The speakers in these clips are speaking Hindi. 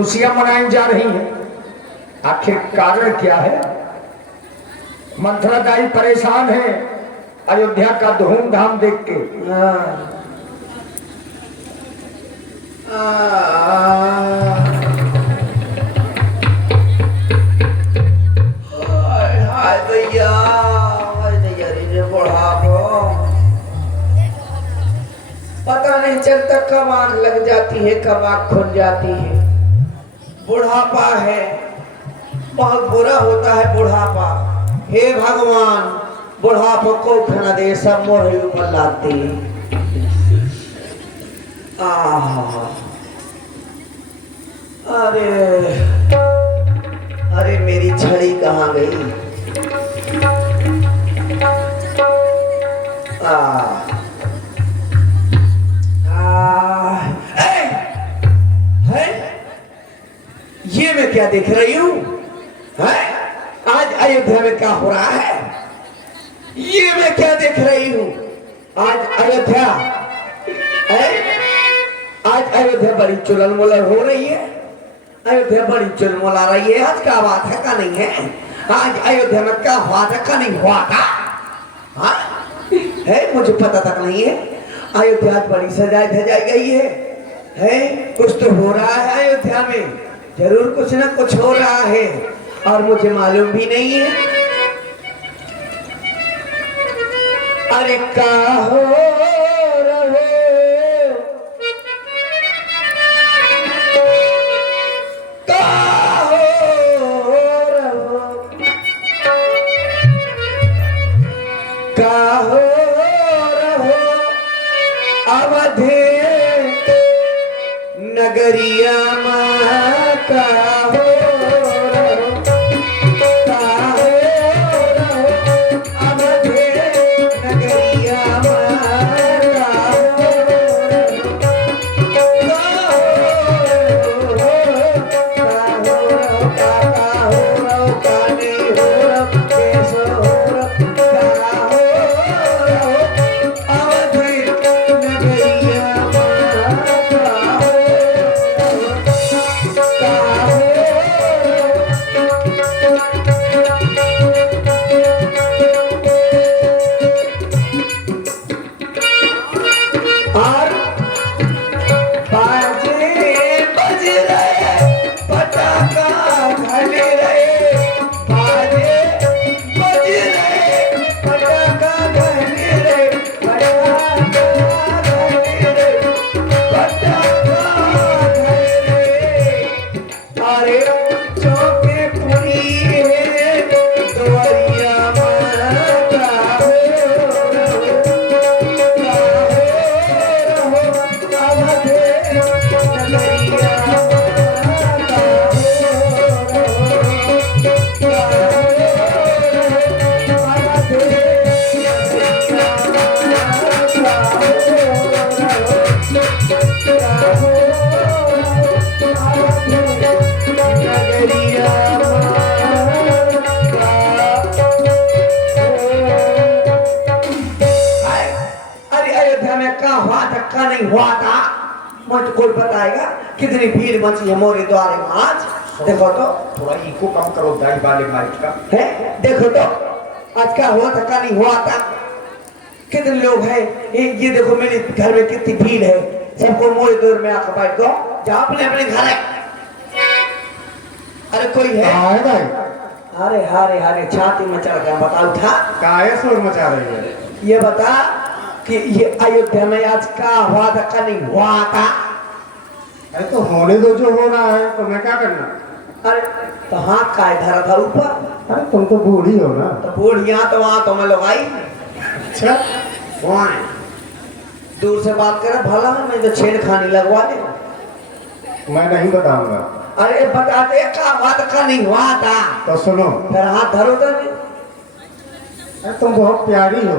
खुशियां मनाई जा रही हैं। आखिर कारण क्या है? मंथरा दाई परेशान है अयोध्या का धूमधाम देख के। पता नहीं चलता कब आंख लग जाती है, कब आंख खुल जाती है। बुढ़ापा है, बहुत बुरा होता है बुढ़ापा। हे भगवान, बुढ़ापा को खाना दे, सब मोर उमर लाती। अरे अरे मेरी छड़ी कहाँ गई? ये मैं क्या देख रही हूँ? आज अयोध्या में क्या हो रहा है? ये मैं क्या देख रही हूँ? आज अयोध्या आज अयोध्या बड़ी चुलल मुलल हो रही है। अयोध्या बड़ी चुलमुला रही है। आज क्या बात है का नहीं है? आज अयोध्या में क्या हुआ था का नहीं हुआ था? हाँ है, मुझे पता तक नहीं है। अयोध्या आज बड़ी सजाई धजाई गई है। कुछ तो हो रहा है अयोध्या में, जरूर कुछ ना कुछ हो रहा है और मुझे मालूम भी नहीं है। अरे का हो रहो, का हो रहो, का हो रहो अवधे नगरिया माता हो रहो, का हो रहो अवधे नगरिया माता हो रहो, का हो रहो, का हो रहो, का नहीं हो रहो, कैसो हो रहो, का हो रहो अवधे नगरिया माता हो और बाजे बज रहे, पटाखा घल रहे, बाजे बज रहे, पटाखा घल रहे, पटाखा घल रहे, पटाखा घल रहे। अरे चौके पूरी है द्वारिया माता हो रहो, धक्का नहीं हुआ था? मुझे कोई बताएगा कितनी भीड़ मची है मोरे द्वारे में आज? देखो तो, थोड़ा इको कम करो दाई वाले माइक का। है देखो तो, आज क्या हुआ था का नहीं हुआ था? कितने लोग हैं? ये देखो मेरे घर में कितनी भीड़ है। सबको मोरे द्वार में आकर बैठ दो, जाओ अपने अपने घर है। अरे कोई है? अरे हारे हारे छाती मचा क्या बता उठा, काहे शोर मचा रही है? ये बता कि ये अयोध्या में आज का हुआ था का नहीं हुआ था? अरे तो होने दो, जो हो रहा है तो मैं क्या करना? अरे तो हाथ का धरा था ऊपर। अरे तुम तो बूढ़ी हो ना। तो बूढ़ी यहाँ तो वहां तो मैं लगाई। अच्छा वहां दूर से बात करे भला मैं तो छेड़खानी लगवा दे। मैं नहीं बताऊंगा। अरे बताते का हुआ था का नहीं हुआ था? तो सुनो, फिर हाथ धरो तो नहीं। अरे तुम बहुत प्यारी हो।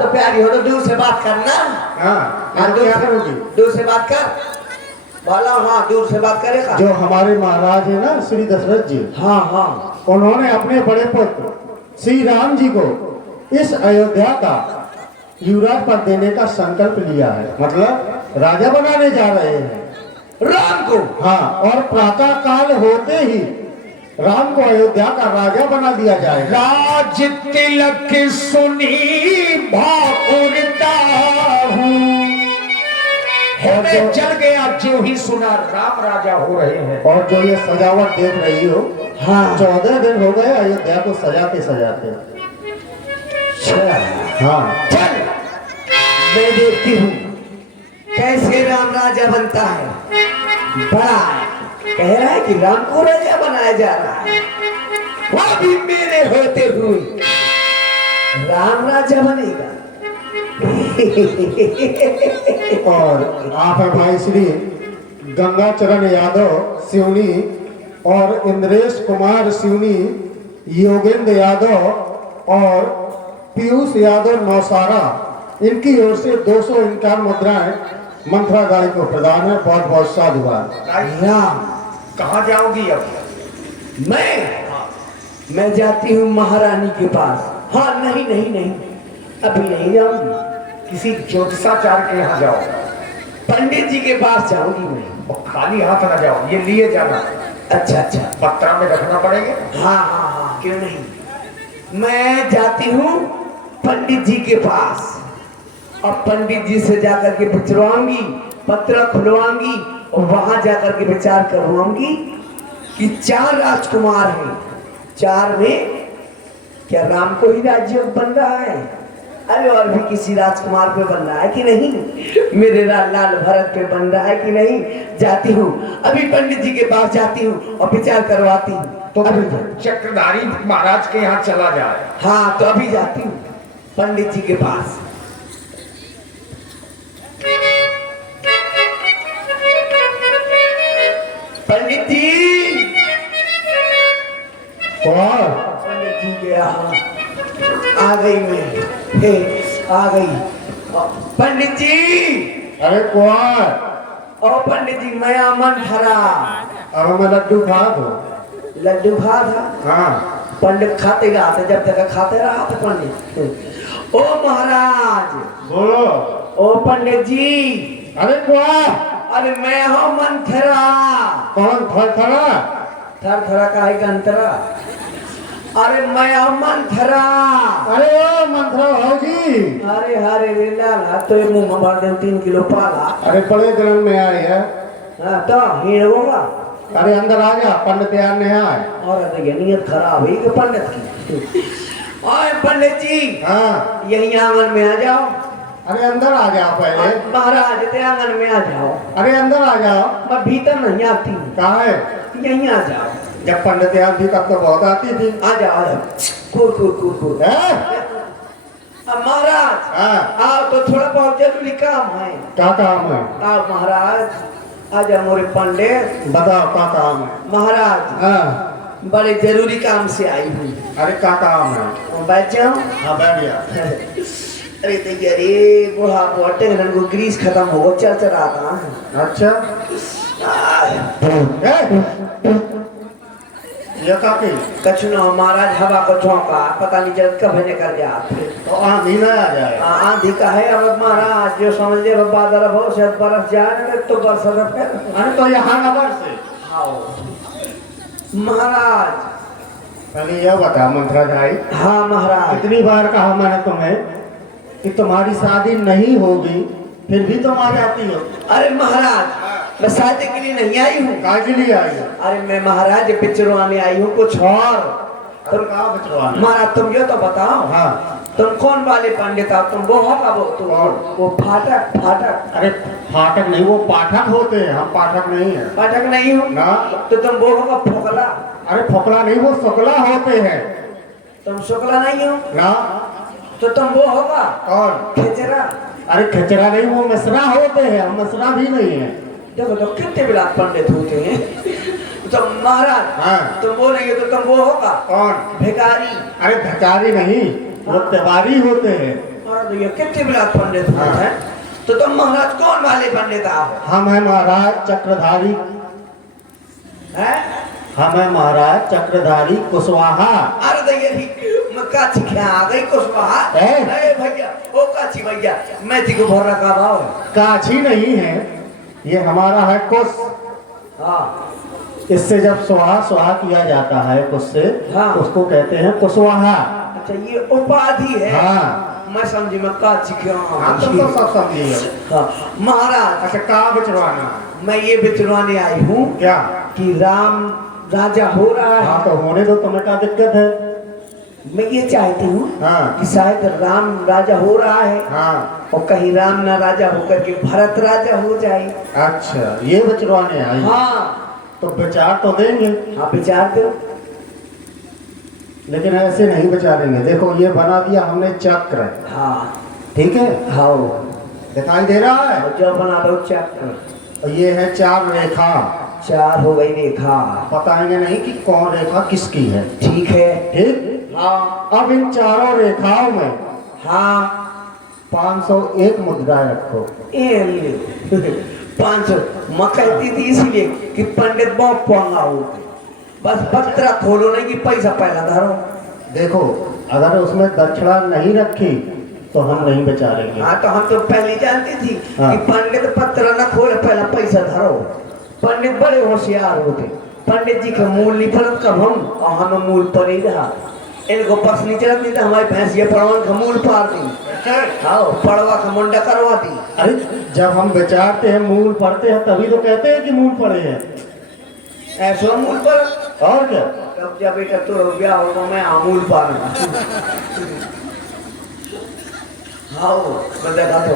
तो प्यारी हो तो दूर से बात करना। हाँ, क्या करोगी? दूर से बात कर भला। हाँ दूर से बात करेगा। जो हमारे महाराज है ना श्री दशरथ जी, हाँ हाँ, उन्होंने अपने बड़े पुत्र श्री राम जी को इस अयोध्या का युवराज पद देने का संकल्प लिया है। मतलब राजा बनाने जा रहे हैं। राम को। हाँ, और प्रातः काल होते ही राम को अयोध्या का राजा बना दिया जाएगा। राज तिलक सुनी भाकुरता हूँ, हृदय जल गया जो ही सुना राम राजा हो रहे हैं। और जो ये सजावट देख रही हो, हाँ 14 दिन हो गए अयोध्या को सजाते सजाते। हाँ, चल मैं देखती हूँ कैसे राम राजा बनता है। बड़ा कह रहा है कि राम को राजा बनाया जा रहा है, वह भी मेरे होते हुए राम राजा बनेगा। और आप है भाई श्री गंगाचरण यादव सिवनी और इंद्रेश कुमार सिवनी, योगेंद्र यादव और पीयूष यादव नौसारा, इनकी ओर से 251 मुद्राएं मंत्रा गाड़ी को प्रदान है। बहुत बहुत साधुवाद। राम कहाँ जाओगी अब? मैं जाती हूँ महारानी के पास। हाँ नहीं नहीं नहीं, अभी नहीं जाऊंगी, किसी ज्योतिषाचार्य के यहाँ जाओ, पंडित जी के पास जाऊंगी मैं। और खाली हाथ न जाओ, ये लिए जाना, अच्छा अच्छा, पत्रा में रखना पड़ेगा। हाँ हाँ हाँ, क्यों नहीं। मैं जाती हूँ पंडित जी के पास और पंडित जी से जाकर के विचारवाऊंगी, पत्र खुलवाऊंगी और वहां जाकर के विचार करवाऊंगी कि 4 राजकुमार हैं, 4 में क्या राम को ही राज्य बन रहा है, अरे और भी किसी राजकुमार पे बन रहा है कि नहीं, मेरे लाल भरत पे बन रहा है कि नहीं। जाती हूँ अभी पंडित जी के पास जाती हूँ और विचार करवाती हूँ। तो चक्रधारी महाराज के यहाँ चला जाए। हाँ तो अभी जाती हूँ पंडित जी के पास। पंडित जी, कौन? पंडित जी के यहाँ आ गई मैं, हे आ गई। पंडित जी, अरे कौन? ओ पंडित जी, मैं अमन खरा। अब मैं लड्डू खा दो। लड्डू खा था? हाँ, पंडित खाते रहा था, जब तक खाते रहा था पंडित। ओ महाराज, बोलो। ओ पंडित जी, अरे कौन? अरे मैं हूँ मंथरा। कौन थरथरा? थरथरा का है गंतरा। अरे मैं हूँ मंथरा। अरे ओ मंत्रा भाजी। अरे हरे रे लाला, तो ये मुंह में भर दे 3 किलो पाला। अरे बड़े जन्म में आए हैं। हाँ तो हीड़ होगा। अरे अंदर आ जा, पंडित यार ने आए। और ये नीयत खराब है कि पंडित की। ओए पंडित जी, हाँ, यही आंगन में आ जाओ। अरे अंदर आ जाओ पहले। महाराज ते आंगन में आ जाओ। अरे अंदर आ जाओ। मैं भीतर नहीं आती हूँ, कहाँ है? यहीं आ जाओ। जब पंडित यार थी तब तो बहुत आती थी। आ जाओ आ जाओ। कुर कुर कुर कुर। हैं? अब महाराज, हाँ, आओ तो थोड़ा बहुत जरूरी काम है। क्या काम है? आओ महाराज, आ जाओ मोरे पंडित। बताओ क्या काम है? महाराज, हाँ, बड़े जरूरी काम से आई हूँ। अरे क्या काम है? बैठ जाओ। हाँ बैठ गया। अरे तो अरे बुढ़ा बोटे को ग्रीस खत्म हो चल रहा था। अच्छा, ये काकी कछुना महाराज हवा को झोंका, पता नहीं जल्द कब निकल जाते। तो आंधी न आ जाए। आंधी का है अब महाराज, जो समझ ले बादल हो शायद बरस जाए तो बरस। अरे तो यहाँ नगर से महाराज। पहले यह बता मंत्रा भाई, हाँ महाराज। कितनी बार कहा मैंने तुम्हें कि तुम्हारी शादी नहीं होगी, फिर भी तुम आ जाती हो। अरे महाराज, मैं शादी के लिए नहीं आई हूँ। काय के लिए आई हो? अरे मैं महाराज पिछड़वाने आई हूँ कुछ और। तुम कहाँ बचवाना? महाराज तुम ये तो बताओ, हाँ, तुम कौन वाले पंडित हो? तुम वो होगा वो तुम वो फाटक फाटक। अरे फाटक नहीं, वो पाठक होते हैं, हम पाठक नहीं है। पाठक नहीं हो ना, तो तुम वो होगा फोकला। अरे फोकला नहीं, वो शुक्ला होते हैं। तुम शुक्ला नहीं हो ना, तो तुम वो होगा और खेचरा। अरे खचरा नहीं, वो मिश्रा होते हैं, हम मिश्रा भी नहीं है। देखो तो कितने विराट पंडित होते हैं। तो महाराज, हाँ, तुम बोलेंगे तो तुम वो होगा और भिखारी। अरे भिखारी नहीं, वो तिवारी होते हैं। और तो ये कितने विराट पंडित होते हैं। तो तुम महाराज कौन वाले पंडित आप हम है महाराज चक्रधारी, हैं? हम है महाराज चक्रधारी कुशवाहा। अरे तो ये भी काची क्या आ गई कुशवाहा। है? अरे भैया, ओ काची भैया, मैं थी को भर रखा भाव। काछी नहीं है, ये हमारा है कुश। हाँ इससे जब सुहा किया जाता है उससे, हाँ। उसको कहते हैं कुशवाहा। अच्छा ये उपाधि है। हाँ। मैं समझी मैं का चिकिया। हाँ तुम तो सब समझिए। हाँ महाराज अच्छा कहाँ बिचवाना? मैं ये बिचवाने आई हूँ क्या? कि राम राजा हो रहा है। हाँ तो होने दो, तुम्हें क्या दिक्कत है? मैं ये चाहती हूँ हाँ। कि शायद राम राजा हो रहा है हाँ। और कहीं राम ना राजा होकर के भरत राजा हो जाए। अच्छा ये बिचवाने आई? हाँ तो विचार तो देंगे। आप विचार दो। लेकिन ऐसे नहीं विचारेंगे। देखो ये बना दिया हमने चक्र, हाँ ठीक है? हाँ दिखाई दे रहा है? और जो बना दो चक्र। और ये है 4 रेखा। 4 हो गई रेखा। बताएंगे नहीं कि कौन रेखा किसकी है। ठीक है। ठीक। हाँ अब इन 4 रेखाओं में हाँ 501 मुद्राएं रखो। 500 मैं कहती थी इसीलिए कि पंडित बहुत पोंगा हो, बस पत्रा खोलो नहीं कि पैसा पहला धरो। देखो अगर उसमें दक्षिणा नहीं रखी तो हम नहीं बेचारेंगे। हाँ तो हम तो पहले जानती थी हाँ। कि पंडित पत्र न खोले पहला पैसा धरो। पंडित बड़े होशियार होते। पंडित जी के मूल नहीं पड़त कब हम, और हमें मूल पर ही रहा। इनको पक्ष नहीं चलत नहीं तो हमारी भैंसिया पड़वन का मूल पार दी। हाँ पड़वा का मुंडा करवा दी। अरे जब हम बेचारते हैं मूल पढ़ते हैं तभी तो कहते हैं कि मूल पड़े हैं। ऐसा मूल पर और क्या? कब जब बेटा तो ब्याह होगा मैं अमूल पार। हाँ मैं देखा तो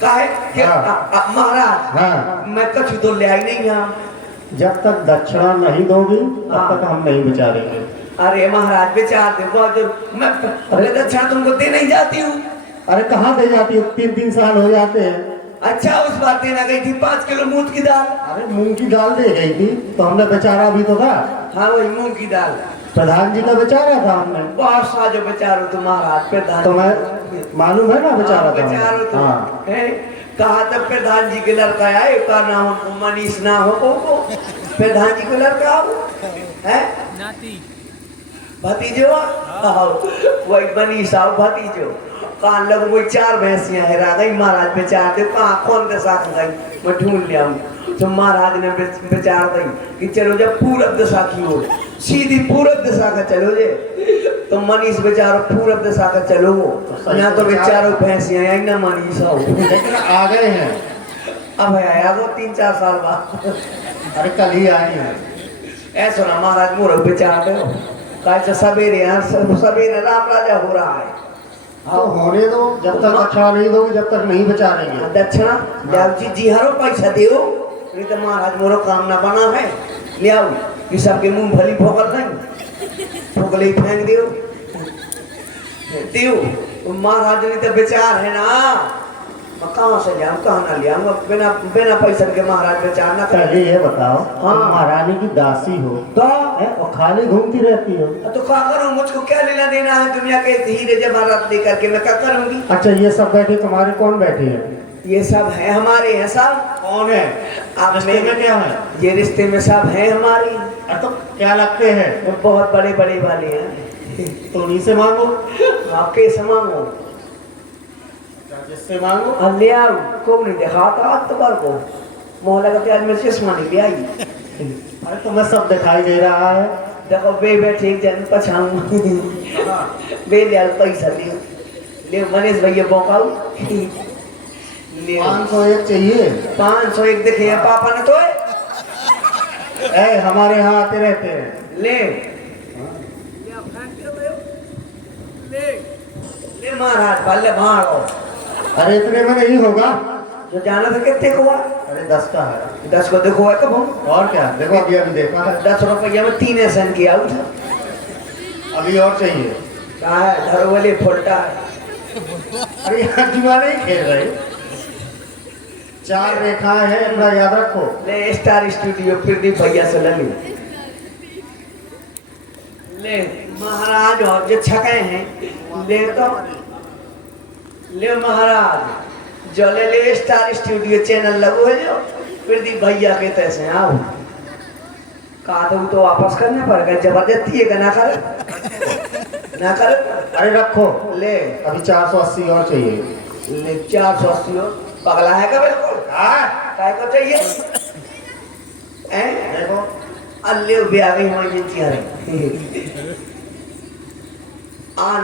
काहे कि हाँ। महाराज हाँ। मैं कछु तो ले आई नहीं यहाँ। जब तक दक्षिणा नहीं दोगी तब हाँ। तक हम नहीं बेचारेंगे। अरे महाराज बेचार दे बहुत मैं पहले दक्षिणा तुमको दे नहीं जाती हूँ। अरे कहाँ दे जाती है? 3-3 साल हो जाते हैं। अच्छा उस बार देना गई थी 5 किलो मूंग की दाल। अरे मूंग की दाल दे गई थी तो हमने बेचारा भी तो था। हाँ वही मूंग की दाल। प्रधान जी का बेचारा था हमने। बहुत साजो बेचारो तुम महाराज प्रधान। तो मैं मालूम है ना बेचारा था। बेचारो तुम हाँ। है कहा तब प्रधान जी के लड़का आए का नाम मनीष ना हो को प्रधान जी के लड़का हो है भतीजो। वही मनीष आओ भतीजो कान लग वही 4 भैंसियां है रा गई महाराज बेचार दे कहाँ कौन दशा गई मैं ढूंढ लिया हूँ। तो महाराज ने बेचार दी कि चलो जब पूरब दशा की हो सीधी पूरब दिशा का चलो जे। तो मनीष बेचारो पूरब दिशा का चलो वो यहाँ तो बेचारो भैंसियां आई ना मनीष हो। लेकिन आ गए हैं। अब आया वो 3-4 साल बाद। अरे कल ही आई है। ऐसा ना महाराज मोर बेचार दो कैसे सवेरे सवेरे राम राजा हो रहा है। तो होने दो जब तक अच्छा नहीं दोगे जब तक नहीं बेचारेंगे। दक्षिणा ले जी हरो पैसा दियो नहीं तो महाराज मोरो काम ना बना है। ले आओ ये सबके मूंगफली फोकल नहीं फोकले ही फेंक दियो दियो। महाराज ने तो बेचार है ना मैं कहाँ से जाऊँ कहाँ ना ले आऊँगा बिना बिना पैसा के महाराज बेचार ना पहले ये बताओ हाँ। तुम महारानी की दासी हो तो और खाली घूमती रहती हो। तो क्या करूँ मुझको क्या लेना देना है दुनिया के हीरे जवाहरात लेकर के मैं क्या करूँगी। अच्छा ये सब बैठे तुम्हारे कौन बैठे हैं? ये सब है हमारे हैं सब। कौन है? आप रिश्ते में क्या है? ये रिश्ते में सब है हमारी। तो क्या लगते हैं? वो बहुत बड़े बड़े वाले हैं। तो उन्हीं से मांगो। आपके से मांगो जिससे मांगो। और ले आओ को नहीं देखा था आज तो बार को मोहल्ला का प्याज में चश्मा नहीं ले आई। अरे तुम्हें सब दिखाई दे रहा है। देखो बे बैठे एक जन पछाऊं बे ले पैसा लियो ले मनीष भैया बोकाऊ ले 501 चाहिए। 501 देखे पापा ने तो ए हमारे यहाँ आते रहते हैं। ले ले महाराज पहले भाड़ो। अरे इतने में नहीं होगा। जो जाना था कितने को हुआ? अरे 10 का है। 10 को देखो है कब हम और क्या देखो अभी अभी देखा है। 10 रुपया में 3 एहसन किया उठा। अभी और चाहिए। कहा है धरो वाले फोल्टा है। अरे यार जुआ नहीं खेल रहे। 4 रेखाएं हैं इतना याद रखो। ले स्टार स्टूडियो प्रदीप भैया से ले ले महाराज और जो छके हैं ले तो ले महाराज जो ले स्टार स्टूडियो चैनल लगो है जो प्रदीप भैया के तैसे आओ कहा तो वापस करना पड़ेगा जबरदस्ती है ना कर ना कर। अरे रखो ले अभी 480 और चाहिए। ले 480 पगला है का बिल्कुल। हाँ काय को चाहिए हैं अल्ले भी आ गई हमारी जिंदगी आ रही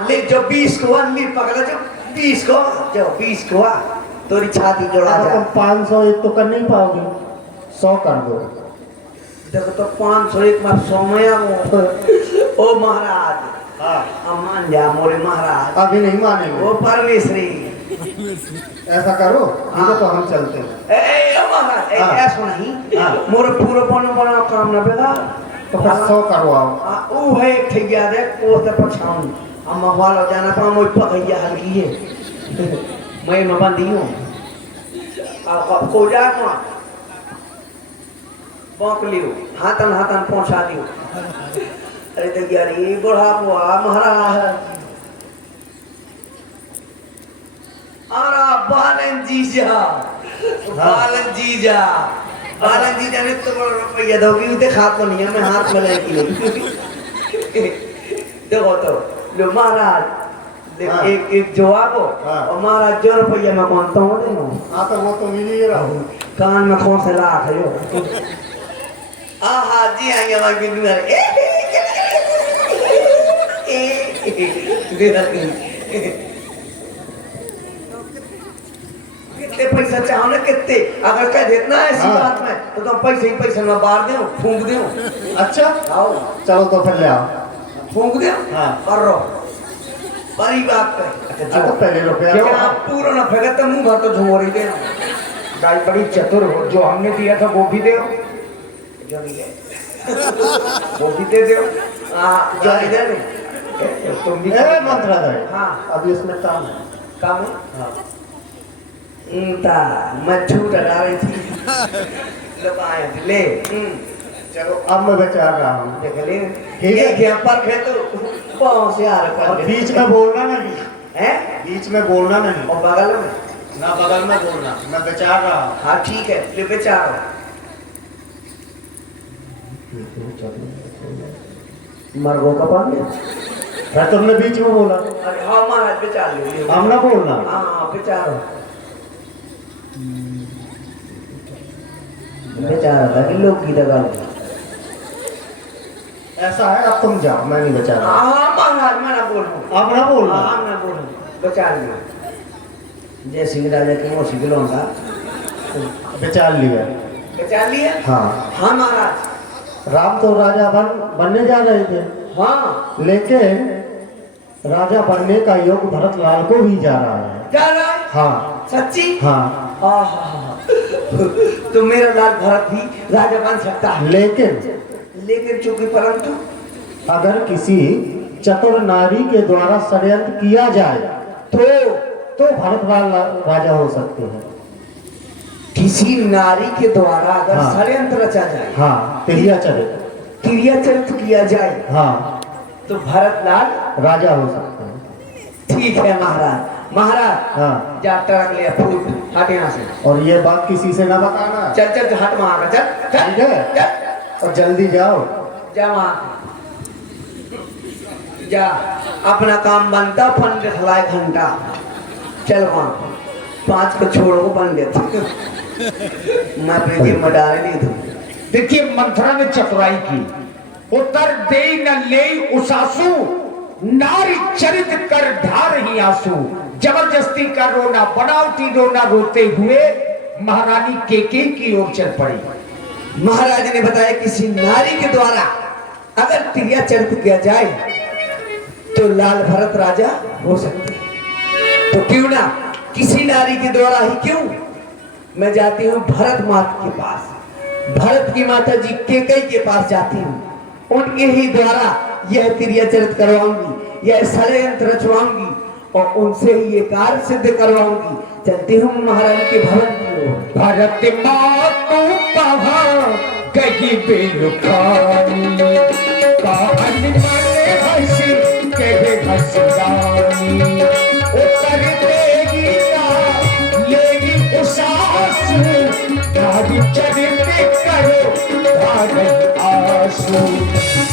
ले जो 20 को अल्ली पकड़ा जो 20 को जो 20 को तोरी छाती जोड़ा अब जा तुम 500 एक तो कर नहीं पाओगे, 100 कर दो। देखो तो 500 एक में 100 में आओ ओ महाराज हाँ मान जा मोरे महाराज अभी नहीं मानेंगे। ओ परमेश्वरी ऐसा करो, ठीक है तो हम चलते हैं। ए महाराज हाँ। ऐसा नहीं हाँ। मोरे पूरा बना काम ना बेगा तो फिर 100 करवाओ। ओ है एक ठैया दे को ते पछाऊं हम वाला जाना पा मोई पकैया हल्की है मैं में बंदी हूं आप को जा को बौक लियो हाथन हाथन पहुंचा लियो अरे तो यार ये बड़ा हुआ महाराज आरा बालन जीजा ने तो रुपया दोगी उते खात को नहीं है मैं हाथ में लेके देखो तो लो महाराज हाँ। एक जवाब हो हाँ। और महाराज जो रुपया मैं कौनता हूँ देखो हाँ तो वो तो मिल ही रहा हूँ। कान में कौन से लाख है यो आहा जी आई हमारी बिंदु कितने पैसा चाहो ना कितने अगर कह देना है ऐसी हाँ। बात में तो तुम पैसे ही पैसे में बार दे फूंक दे अच्छा आओ चलो तो फिर ले आओ। फूंक दे हाँ। और रो बड़ी बात पे अच्छा तो पहले रुपया क्यों क्या? आप पूरा ना फेंका तो मुंह भर तो झोर ही दे भाई बड़ी चतुर हो, जो हमने दिया था वो भी दे जो भी है वो भी दे दो। जो इधर है तुम भी ए मंत्रालय हाँ अभी इसमें काम है। काम है हाँ ता मैं झूठ हटा रही थी लोग आए थे ले चलो अब मैं बेचार रहा हूँ। देख ले ठीक है। ये क्या पर खे तो कौन से आ रहा और पर बीच में बोलना नहीं, हैं बीच में बोलना नहीं, और बगल में ना बगल में बोलना। मैं बेचार रहा हूँ। हाँ ठीक है ले बेचारो मरगो का पानी फिर तुमने बीच में बोला, अरे हाँ महाराज बेचार ले हम ना बोलना। हाँ बेचारो बेचारा था कि लोग की दगा ऐसा है अब तुम जाओ, मैं नहीं बेचार रहा। हाँ महाराज मैं ना बोलूँ अब ना बोलना। हाँ मैं बोलूँ बेचार लिया जय सिंह राजा की मौसी के लौंडा बेचार लिया। बेचार लिया हाँ हाँ महाराज राम तो राजा बनने जा रहे थे, हाँ लेकिन राजा बनने का योग भरत लाल को ही जा रहा है। जा रहा है हाँ सच्ची हाँ तो मेरा लाल भरत भी राजा बन सकता है लेकिन चूंकि परंतु अगर किसी चतुर नारी के द्वारा षड्यंत्र किया जाए तो भरत लाल राजा हो सकते हैं। किसी नारी के द्वारा अगर हाँ। षड्यंत्र रचा जाए हाँ तिरिया चले। क्रियाचरित किया जाए हाँ तो भरत लाल राजा हो सकते हैं। ठीक है महाराज महाराज हाँ जा ट्रक लिया फूट हट यहाँ से और ये बात किसी से ना बताना। चल चल हट वहां चल चल ठीक है चल और जल्दी जाओ। जा वहां जा अपना काम बनता पंडित लाए घंटा चल वहां 5 को छोड़ो पंडित मैं अपने जेब में डाल नहीं दूं देखिए मंथरा ने चतुराई की, उत्तर दे न ले उसासु, नारी चरित कर ढार ही आंसू। जबरदस्ती का रोना, बनावटी रोना रोते हुए महारानी केके की ओर चल पड़ी। महाराज ने बताया किसी नारी के द्वारा अगर क्रियाचरित किया जाए तो लाल भरत राजा हो सकते हैं। तो क्यों ना किसी नारी के द्वारा ही क्यों मैं जाती हूँ भरत माता के पास, भरत की माता जी केकई के पास जाती हूँ, उनके ही द्वारा यह क्रियाचरित करवाऊंगी, यह षड्यंत्र रचवाऊंगी और उनसे ही ये कार्य सिद्ध करवाऊंगी। चलती हूँ महारानी के भवन की ओर। भरत मातु कहाँ गई बेलुखानी, कहन मन हंसी कहे हंसदानी। उत्तर देगी ना लेगी उसासु, नारी चरित करो धारण आंसू,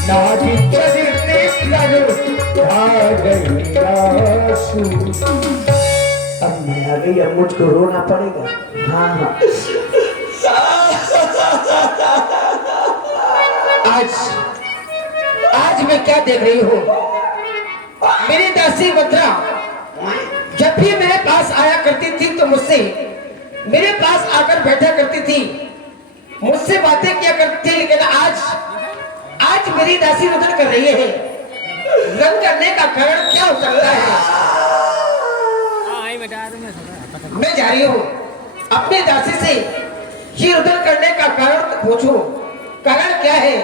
नारी चरित करो धारण आंसू। अब मैं आ गई, अब मुझको रोना पड़ेगा। हाँ हाँ आज मैं क्या देख रही हूँ? मेरी दासी मथुरा जब भी मेरे पास आया करती थी तो मुझसे मेरे पास आकर बैठा करती थी, मुझसे बातें किया करती थी, लेकिन आज मेरी दासी रुदन कर रही है। रुदन करने का कारण क्या हो सकता है? मैं जा रही हूँ अपनी दासी से ये रुदन करने का कारण पूछूं। कारण क्या है?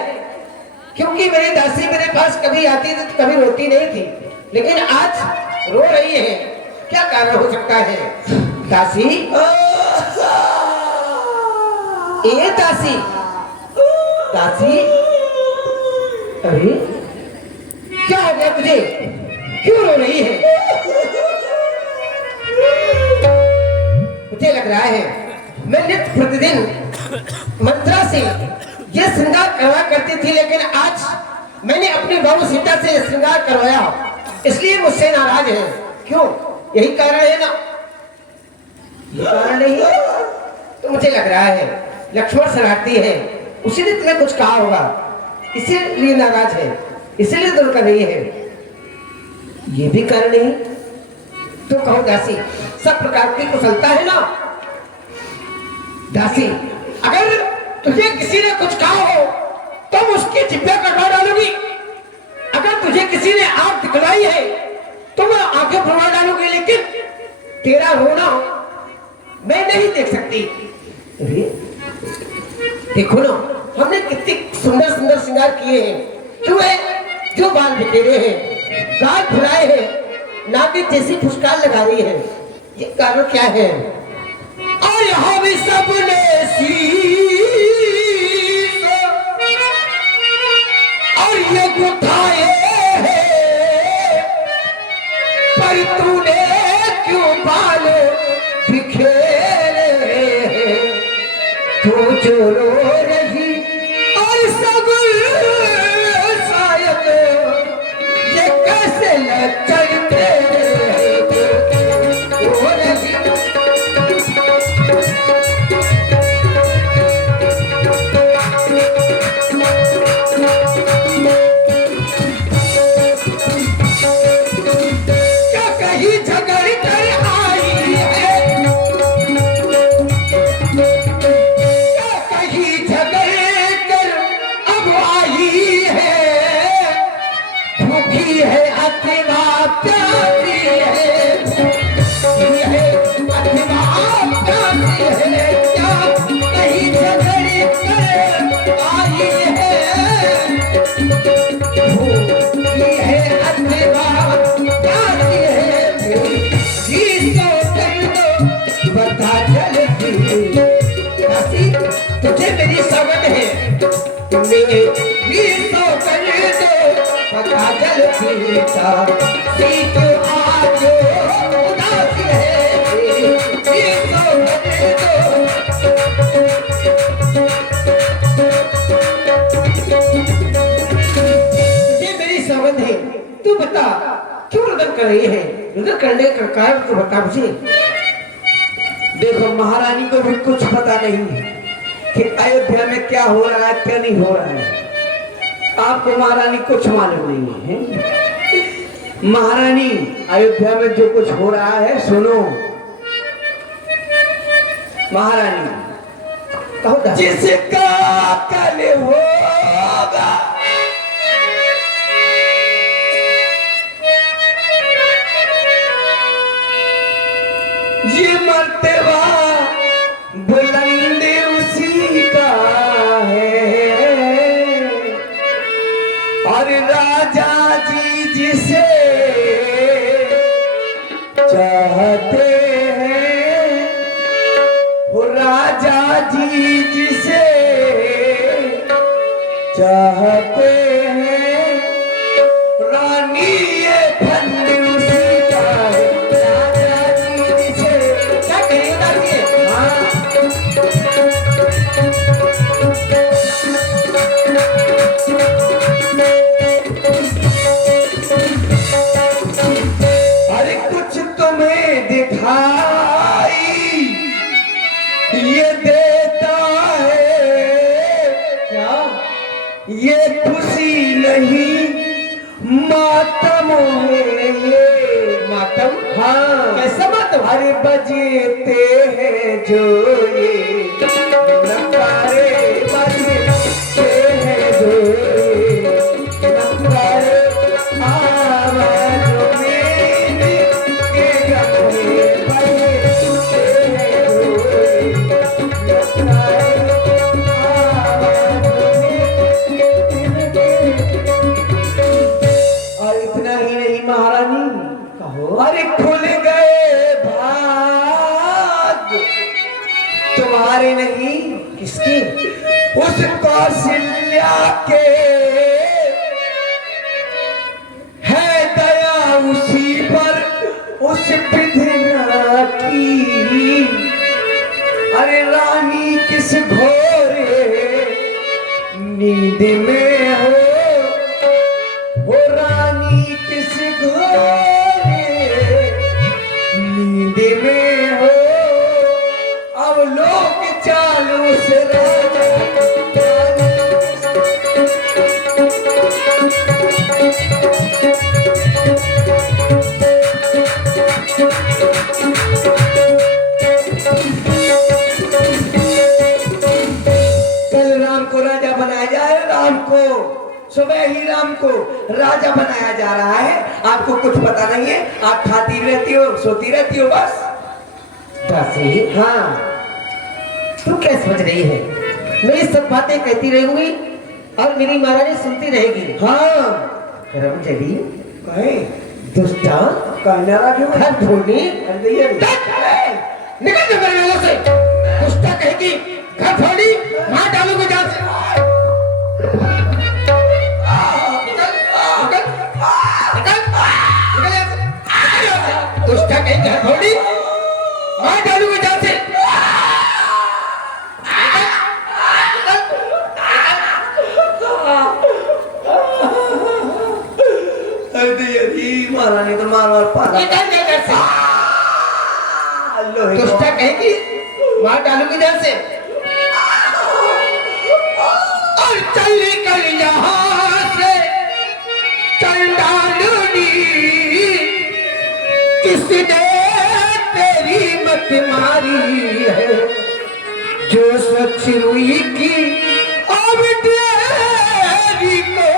क्योंकि मेरी दासी मेरे पास कभी आती थी तो कभी रोती नहीं थी, लेकिन आज रो रही है। क्या कारण हो सकता है? दासी, ए दासी, दासी, अरे क्या हो गया तुझे? क्यों रो रही है? मुझे लग रहा है मैं नित्य प्रतिदिन मंत्रा से यह श्रृंगार करवा करती थी, लेकिन आज मैंने अपनी बहू सीता से श्रृंगार करवाया, इसलिए मुझसे नाराज है। क्यों? यही कारण है ना? ये कारण नहीं तो मुझे लग रहा है लक्ष्मण शरारती है, उसी ने तुम्हें कुछ कहा होगा, इसीलिए नाराज है, इसीलिए दूर कर रही है। ये भी कारण नहीं तो कहो दासी, सब प्रकार की कुशलता है ना? दासी, अगर तुझे किसी ने कुछ कहा हो तो उसकी जिब्बे कटवा डालूंगी। अगर तुझे किसी ने आंख दिखलाई है तो मैं आंखें फुलवा डालूंगी, लेकिन तेरा रोना मैं नहीं देख सकती। देखो ना, हमने कितनी सुंदर सुंदर श्रृंगार किए हैं, जो बाल बिखेरे हैं, गाल फुलाए हैं, नागिन जैसी फुसकार लगा रही है। ये कारण क्या है? और यहाँ भी सबने और ये गुथाए पर तूने क्यों बाल बिखेरे? तू जो रो रही और सगुल शायद ये कैसे लचड़ते रो रही। तुझे मेरी सौगंध है, तुमने भी तो कर दो पता चल पीता सीख आज उदास है, ये सौगंध दो। तुझे मेरी सौगंध है, तू बता क्यों रुदन कर रही है? रुदन करने का कारण तो बता मुझे। देखो, महारानी को भी कुछ पता नहीं कि अयोध्या में क्या हो रहा है, क्या नहीं हो रहा है। आपको महारानी कुछ मालूम नहीं है। महारानी, अयोध्या में जो कुछ हो रहा है सुनो। महारानी, कहो जिसका कल होगा ये मर्तबा बुलंद उसी का है, और राजा जी जिसे चाहते हैं, वो राजा जी जिसे चाहते हैं, रानी ये फंड उसी का है। राजा जी जिसे क्या कहिए? अरे कुछ तुम्हें दिखाई ये देता है क्या? ये खुशी नहीं मातम है ये। मातम? हाँ कैसा मातम? अरे बजते हैं जो ये नगारे, बजते हैं जो ये नगारे, आवाज़ों में के गले बजते हैं जो ये नगारे, और इतना ही नहीं महारानी, अरे खुल गए भाग तुम्हारे नहीं, किसकी? उस कौशल्या के है दया उसी पर, उस विधना की। अरे रानी किस घोरे नींद में हो, वो रानी किस घोरे नींद में हो। अब लोग चालू से कल राम को राजा बनाया जाए, राम को सुबह ही राम को राजा बनाया जा रहा है। आपको कुछ पता नहीं है, आप खाती रहती हो सोती रहती हो बस। दासी, हाँ तू क्या समझ रही है? मैं ये सब बातें कहती रहूंगी और मेरी महारानी सुनती रहेगी। हाँ रमजली, कहे दुष्टा, कहना क्यों घर ढूंढी, निकल जा मेरे नजर से। दुष्टा कहेगी घर ढूंढी, मार डालूंगी जान से। दुष्टा कहेगी घर ढूंढी, मार डालूंगी जान से। महारानी तो मार मार पाला। निकल जा घर से। दुष्टा कहेगी मार डालूंगी जान से। और चल निकल यहाँ से चंडालुनी, किसने तेरी मत मारी है, जो स्वच्छ रुई की अब तेरी को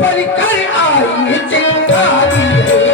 बनकर आई चिंगारी है।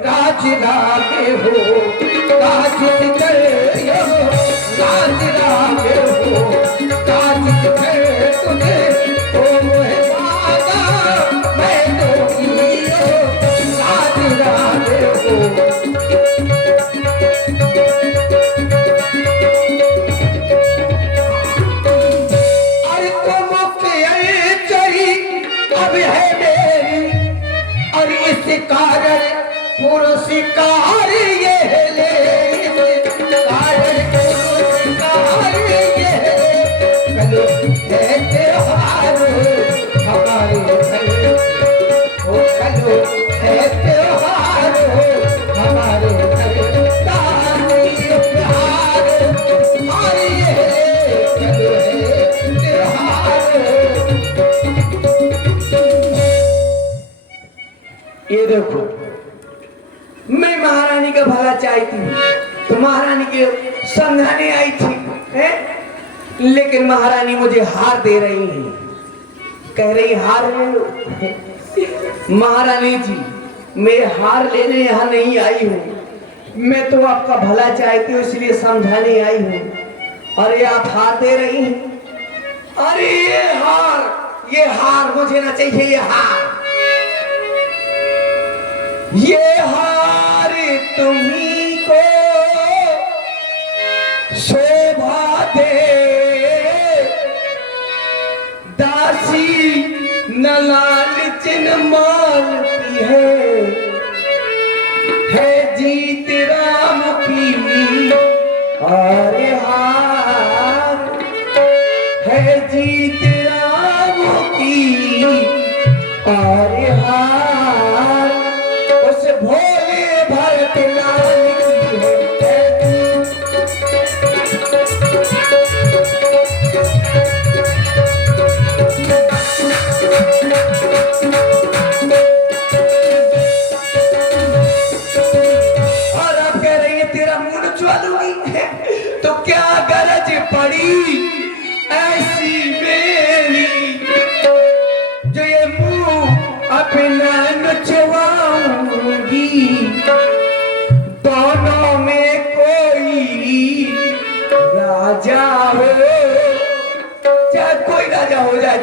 राज रागे हो, राज कर हो, राज रागे हो, राज कर तुझे ओ मोहे मांगा मैं तो हो, राज रागे हो। अरे तो मुख्य चरी अब है मेरी, और इस कारण पुरस्कार ये ले, कारण पुरस्कार ये ले, कलो है त्योहार हमारे घर, ओ कलो है त्योहार हमारे घर, ताली प्यार और ये कलो है त्योहार। ये देखो मैं महारानी का भला चाहती हूँ तो महारानी के समझाने आई थी है? लेकिन महारानी मुझे हार दे रही है, कह रही हार ले लो। महारानी जी मैं हार लेने यहाँ नहीं आई हूँ, मैं तो आपका भला चाहती हूँ इसलिए समझाने आई हूँ। अरे आप हार दे रही हैं। अरे ये हार मुझे ना चाहिए, ये हार ये हार तुम्ही को शोभा दे, दासी न लालच न मानती है जीत राम की और हार, है जीत राम की और हार, उस भोले भरत लाल की है। और आप कह रही है तेरा मुंह चलूंगी, तो क्या गरज पड़ी ऐसी मेरी, जो ये मुंह अपना नचवाऊंगी। दोनों में कोई राजा हो, चाहे कोई राजा हो जाए,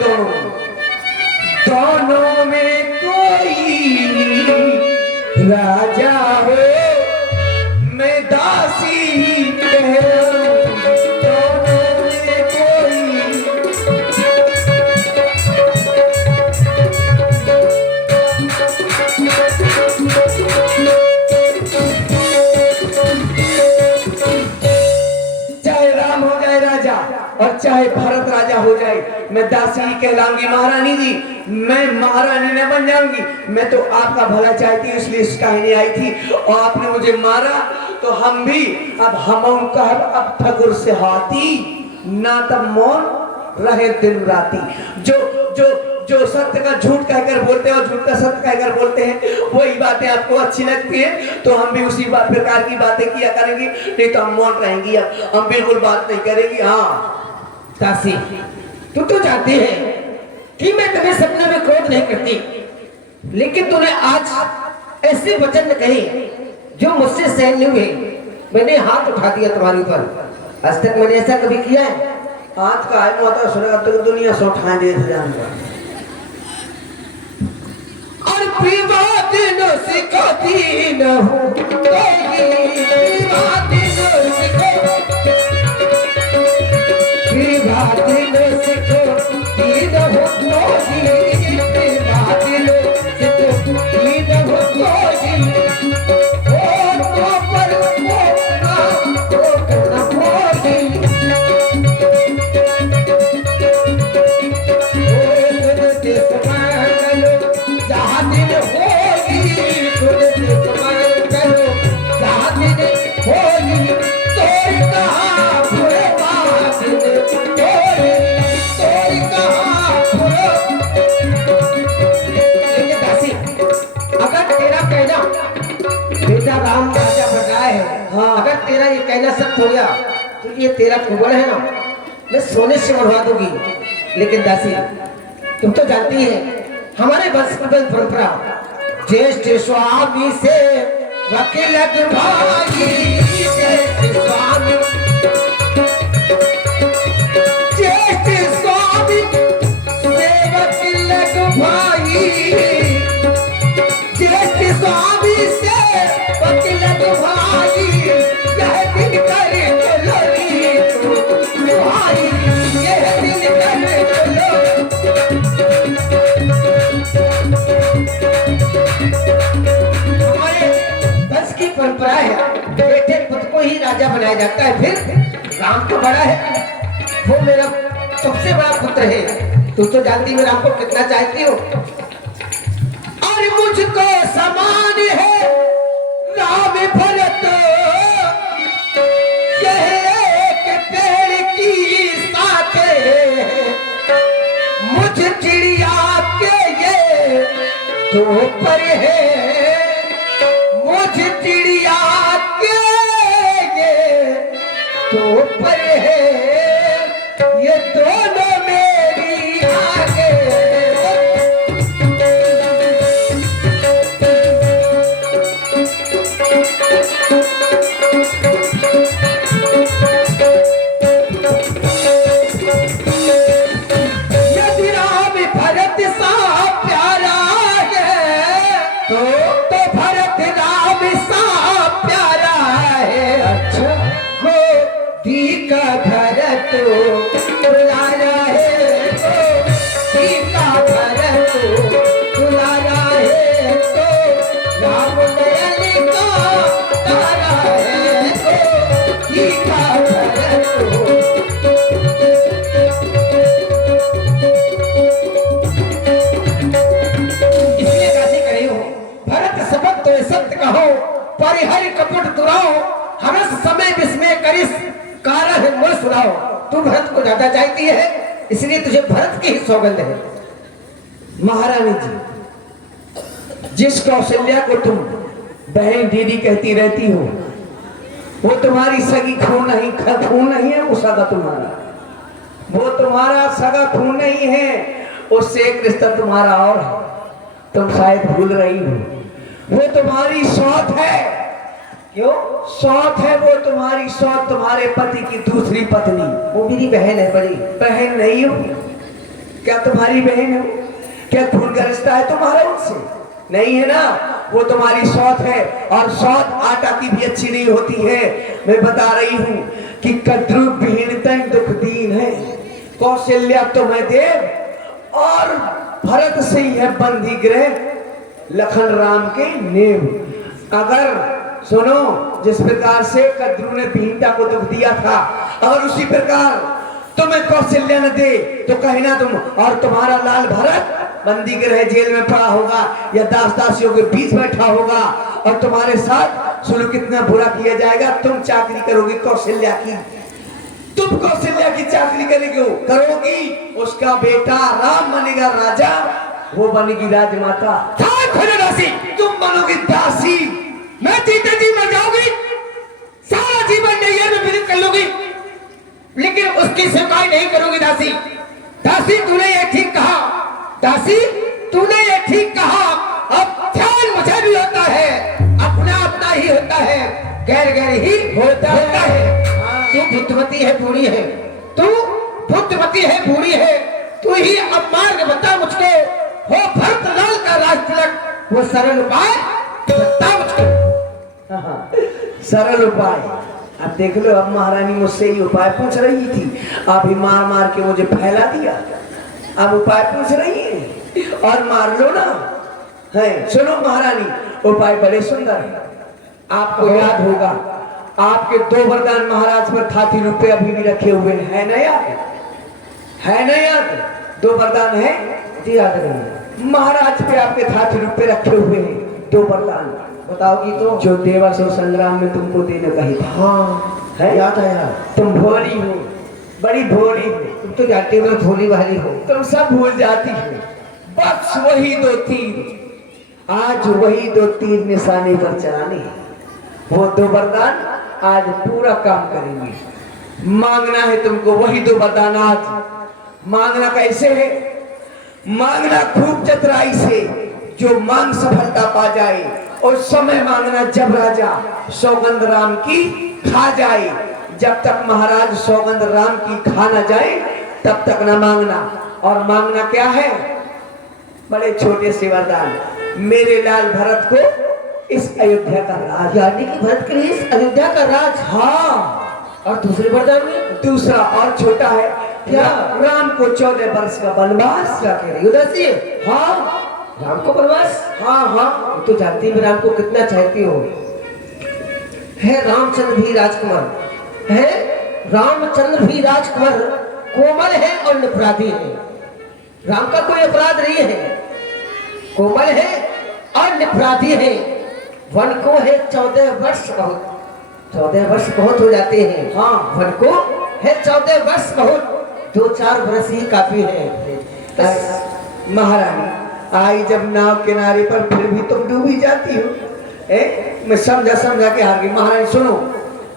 दोनों में कोई राजा हो, मैं दासी ही कहलाऊंगी। दोनों में कोई चाहे राम हो जाए राजा और चाहे भारत राजा हो जाए, मैं दासी ही कहलाऊंगी। महारानी जी, मैं महारानी न बन जाऊंगी, मैं तो आपका भला चाहती हूँ, इसलिए इस कहानी आई थी। और आपने मुझे मारा तो हम भी अब हम कहब अब ठगुर से हाथी, ना तब मौन रहे दिन राती। जो जो जो सत्य का झूठ कहकर बोलते हैं और झूठ का सत्य कहकर बोलते हैं, वही बातें आपको अच्छी लगती है, तो हम भी उसी प्रकार की बातें किया करेंगे, नहीं तो हम मौन रहेंगी, हम बिल्कुल बात नहीं करेंगी। हाँ दासी, तू तो जानती है कि मैं तुम्हें सपने में क्रोध नहीं करती, लेकिन तूने आज ऐसे वचन कहे जो मुझसे सहन नहीं हुए। मैंने हाथ उठा दिया तुम्हारे ऊपर, आज तक मैंने ऐसा कभी किया है? हाथ का है माता स्वर्ग तक दुनिया से उठाए दे जाऊंगा। और विवाद न सिखाती न हो विवाद न सिखो, विवाद न सिखो न हो विवाद न सिखो न हो ओ पर बेटा राम राजा बनाया है, हाँ अगर तेरा ये कहना सत्य हो गया तो ये तेरा कुबड़ है ना, मैं सोने से मरवा दूंगी। लेकिन दासी, तुम तो जानती है हमारे वंश की परंपरा, ज्येष्ठ स्वामी से वकील भाई, ज्येष्ठ स्वामी से वकील भाई, ज्येष्ठ स्वामी से वकील भाई, यह दिन करे चलोरी भाई, यह दिन करे चलो। हमारे वंश की परंपरा है, बेटे पुत्र को ही राजा बनाया जाता है। फिर राम तो बड़ा है, वो मेरा सबसे बड़ा पुत्र है। तू तो जानती मैं राम को कितना चाहती हूँ, और मुझको समान है राम भरत, यह एक पेड़ की शाखे, मुझ चिड़िया के ये दो पर है, मुझ चिड़िया के ये दो पर है, ये दोनों मेरी आगे। यदि राम भरत सा प्यारा है तो तो भरत राम सा प्यारा है, अच्छा गोदी का भरत दुलारा है, गोदी का भरत दुलारा है, तो राम नयन का तारा है, गोदी का भरत। इसलिए दासी कही हो, भरत सबक तो सत्य कहो, परिहरि कपट दुराओ, हरस समय विस्मय करिस, कारण मोर सुनाओ। तू भरत को ज्यादा चाहती है, इसलिए तुझे भरत की ही सौगंध है। महारानी जी, जिस कौशल्या को तुम बहन दीदी कहती रहती हो, वो तुम्हारी सगी खून नहीं है, वो सगा तुम्हारा, वो तुम्हारा सगा खून नहीं है, उससे एक रिश्ता तुम्हारा और है, तुम शायद भूल रही हो। वो तुम्हारी सौत है। क्यों सौत है? वो तुम्हारी सौत तुम्हारे पति की दूसरी पत्नी। वो मेरी बहन है, बड़ी बहन नहीं हो? क्या तुम्हारी बहन हो? क्या खून का रिश्ता है तुम्हारा उनसे? नहीं है ना। वो तुम्हारी सौत है, और सौत आटा की भी अच्छी नहीं होती है। मैं बता रही हूँ कि कद्रू विहीनता दुख दीन है। कौशल्या तुम्हें देव और भरत से ही है बंदी गृह, लखन राम के नेव। अगर सुनो, जिस प्रकार से कद्रू ने विहीनता को दुख दिया था, अगर उसी प्रकार तुम्हें कौशल्या न दे तो कहना तुम और तुम्हारा लाल भरत बंदी गृह जेल में पड़ा होगा, या दास दासियों के बीच बैठा होगा, और तुम्हारे साथ सुनो कितना बुरा किया जाएगा। तुम चाकरी करोगी कौशल्या की, तुम कौशल्या की चाकरी करोगी, उसका बेटा राम बनेगा राजा, वो बनेगी राजमाता। दासी, तुम बनोगी दासी। मैं जीते जी मर जाऊंगी, सारा जीवन नैया में विदित कर लूंगी, लेकिन उसकी सेवकाई नहीं करूंगी। दासी, दासी तूने ये ठीक कहा, दासी तूने ये ठीक कहा। अब ध्यान मुझे भी होता है, अपना अपना ही होता है, गैर गैर ही होता है। तू बुद्धिमती है, बूढ़ी है, तू बुद्धिमती है, बूढ़ी है, तू ही अब मार्ग बता मुझको। हो भरत लाल का राज तिलक, वो सरल उपाय बता मुझको। सरल उपाय। अब देख लो, अब महारानी मुझसे ही उपाय पूछ रही थी, अभी मार मार के मुझे फैला दिया। अब उपाय पूछ रही है, और मार लो ना। है सुनो महारानी, उपाय बड़े सुंदर है। आपको याद होगा, आपके 2 वरदान महाराज पर खाती रुपए अभी भी रखे हुए हैं ना याद? है ना याद? 2 वरदान है जी, याद नहीं? महाराज पे आपके खाती रुपए रखे हुए हैं, 2 वरदान। बताओगी तो? जो देवासुर संग्राम में तुमको देने कही था। हाँ है? याद आया। तुम भोली हो, बड़ी भोली हो, तुम तो जानती हो भोली वाली हो। तुम सब भूल जाती हो। बस वही 2 तीर, आज वही 2 तीर निशाने पर चलाने हैं। वो 2 वरदान आज पूरा काम करेंगे। मांगना है तुमको वही 2 वरदान आज। मांगना कैसे है? मांगना खूब चतुराई से, जो मांग सफलता पा जाए। और समय मांगना जब राजा सौगंध राम की खा जाए। जब तक महाराज सौगंध राम की खा ना जाए तब तक ना मांगना। और मांगना क्या है? बड़े छोटे से वरदान। मेरे लाल भरत को इस अयोध्या का राज, यानी कि भरत के लिए इस अयोध्या का राज। हाँ। और दूसरे वरदान में? दूसरा और छोटा है, क्या? राम को 14 वर्ष का वनवास। क्या कह रही हो दासी? हाँ राम को वनवास? हाँ हाँ। तो जानती मैं राम को कितना चाहती हूँ। है रामचंद्र भी राजकुमार है, रामचंद्र भी राजकुमार, कोमल है और निपराधी है। राम का कोई अपराध नहीं है, कोमल है और निपराधी है। वन को है 14 वर्ष बहुत, 14 वर्ष बहुत हो जाते हैं। हाँ, वन को है 14 वर्ष बहुत, 2-4 वर्ष ही काफी है। महारानी आई जब नाव किनारे पर, फिर भी तुम डूबी जाती हो। मैं समझा के हार गई। महारानी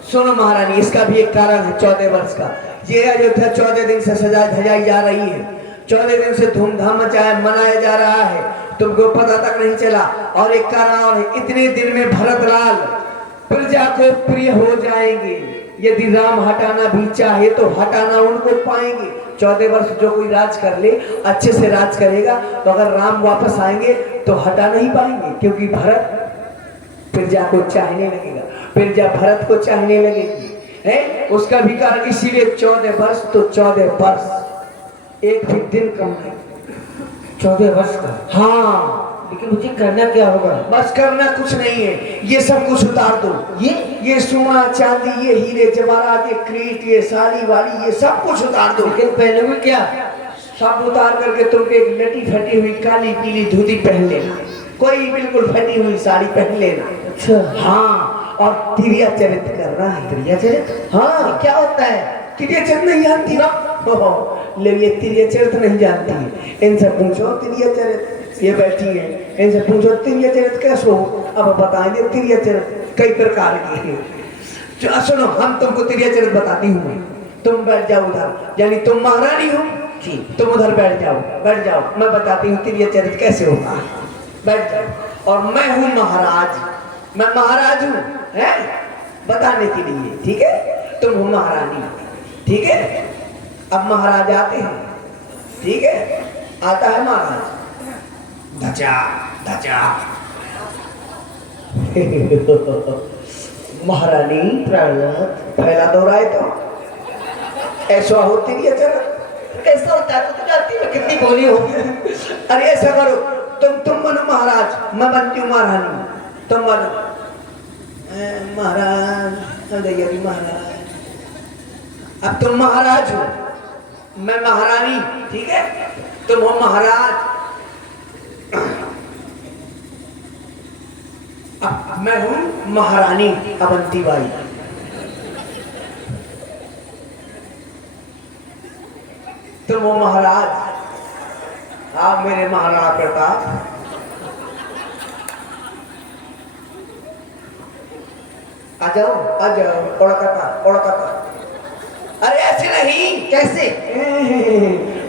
सुनो महारानी, इसका भी एक कारण है 14 वर्ष का। ये अयोध्या 14 दिन से सजाई धजाई जा रही है, 14 दिन से धूमधाम मनाया जा रहा है, तुमको पता तक नहीं चला। और एक कारण और है, इतने दिन में भरतलाल प्रजा को प्रिय हो जाएंगे। यदि राम हटाना भी चाहे तो हटाना उनको पाएंगे। 14 वर्ष जो कोई राज कर ले, अच्छे से राज करेगा, तो अगर राम वापस आएंगे तो हटा नहीं पाएंगे, क्योंकि भरत प्रजा को चाहने लगेगा, प्रजा भरत को चाहने लगेगी, है उसका भी कारण। इसीलिए 14 वर्ष तो 14 वर्ष, एक भी दिन कम नहीं। 14 वर्ष का? हाँ, लेकिन मुझे करना क्या होगा? बस करना कुछ नहीं है, ये सब कुछ उतार दो। ये सोना चांदी, ये हीरे जवाहरात, ये क्रीट, ये साड़ी वाली, ये सब कुछ उतार दो। लेकिन पहले में क्या? सब उतार करके तुमको एक लटी फटी हुई काली पीली धोती पहन लेना, कोई बिल्कुल फटी हुई साड़ी पहन लेना। अच्छा। हाँ, और तिरिया चरित्र करना है। तिरिया चरित्र? हाँ। ये क्या होता है? तिरिया चरित्र नहीं जानती ना? ले ये तिरिया चरित्र नहीं जानती है, इनसे पूछो तिरिया चरित्र। ये बैठी है, इनसे पूछो तिरिया चरित्र कैसे हो, अब बताएंगे तिरिया चरित्र कई प्रकार के हैं। सुनो, हम तुमको तिरिया चरित्र बताती हूँ मैं, तुम बैठ जाओ उधर, यानी तुम महारानी हो जी, तुम उधर बैठ जाओ, मैं बताती हूँ तिरिया चरित्र कैसे होता है। बैठ जाओ। और मैं हूँ महाराज, मैं महाराज हूँ, है बताने के लिए, ठीक है? तुम हो महारानी, ठीक है? अब महाराज आते हैं, ठीक है? आता है महाराज, धचा धचा महारानी पहला दौरा है तो ऐसा होती नहीं है। कैसा होता है? तो जानती है कितनी बोली हो। अरे ऐसा करो, तुम बनो महाराज, मैं बनती हूँ महारानी, तुम बनो महाराज। महाराज, अब तुम महाराज हो, मैं महारानी, ठीक है? तुम हो महाराज, अब मैं हूं महारानी अवंतीबाई। तुम हो महाराज, आप मेरे महाराणा प्रताप। आ जाओ, ओड़कता। अरे ऐसे नहीं, कैसे?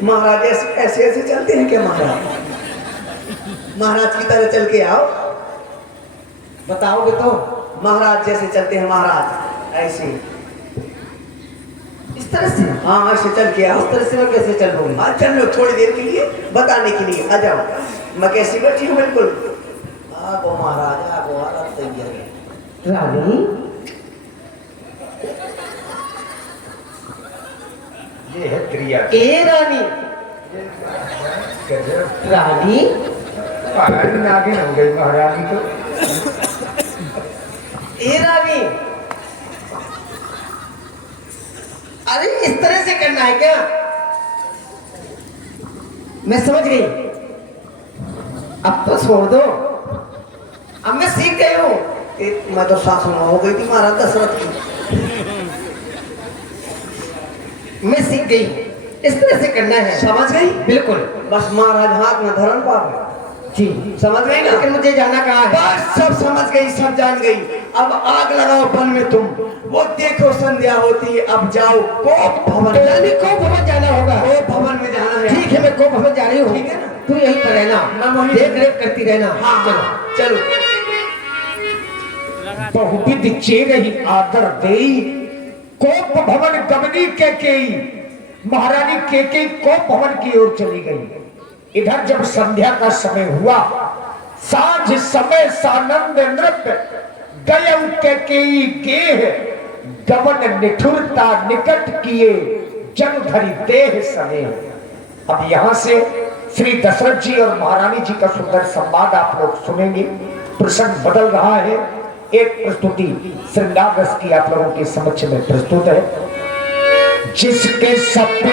महाराज ऐसे चलते हैं क्या? महाराज की तरह चल के आओ। बताओगे तो? महाराज जैसे चलते हैं, महाराज ऐसे, इस तरह से? हाँ, ऐसे चल के आओ। इस तरह से मैं कैसे चलूंगी? हाँ, चल लो, थोड़ी देर के लिए बताने के लिए। आ जाओ, मैं कैसी बैठी हूँ, बिल्कुल। आगो महाराज, आगो, आराम तैयार। रानी, ये है क्रिया। ए रानी, रानी महारानी नागिन हो गई महारानी तो। ए रानी, अरे इस तरह से करना है क्या? मैं समझ गई, अब तो छोड़ दो, अब मैं सीख गई हूँ। मैं तो सासू हो गई थी महाराज दशरथ की। मैं सीख गई, इस तरह से करना है। समझ गई? बिल्कुल। बस महाराज हाथ में धरन पावे जी, समझ गई ना? लेकिन मुझे जाना कहाँ है? बस सब समझ गई, सब जान गई। अब आग लगाओ वन में तुम, वो देखो संध्या होती है, अब जाओ कोप भवन। यानी कोप भवन जाना होगा? कोप भवन में जाना है। ठीक है, मैं कोप भवन जा रही हूँ। ठीक है ना? तू यहीं पर रहना, मैं वहीं देख रेख करती रहना। हाँ, चलो। बहुविध चेरहि आदर देई, कोप भवन गमनी केकेई। महारानी केकेई कोप भवन की ओर चली गई। इधर जब संध्या का समय हुआ, सांझ समय सानंद नृत्य गयउ केकेई गेह, गवन निठुरता निकट किए जन धरि देह सने। अब यहाँ से श्री दशरथ जी और महारानी जी का सुंदर संवाद आप लोग सुनेंगे। प्रसंग बदल रहा है। एक प्रस्तुति श्रृंगार रस की आप लोगों के समक्ष में प्रस्तुत है। जिसके सपने